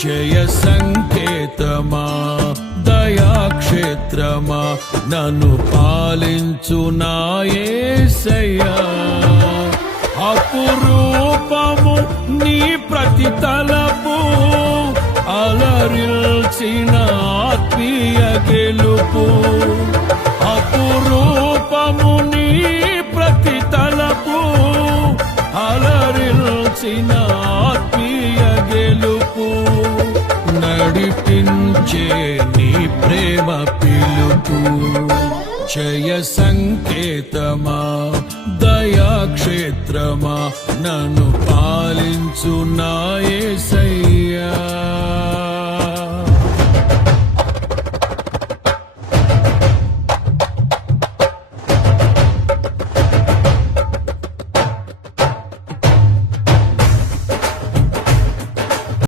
జయ సంకేతమా దయాక్షేత్రమా నన్ను పాలించు నాయసయ్యా అపురూపము నీ ప్రతి తలపు అలరిల్చిన ఆత్మీయ గెలుపు అపురూపము నీ ప్రతి తలపు అలరిల్చిన నడిపించే నీ ప్రేమ పిలుపు. జయ సంకేతమా దయాక్షేత్రమా నన్ను పాలించు నాయే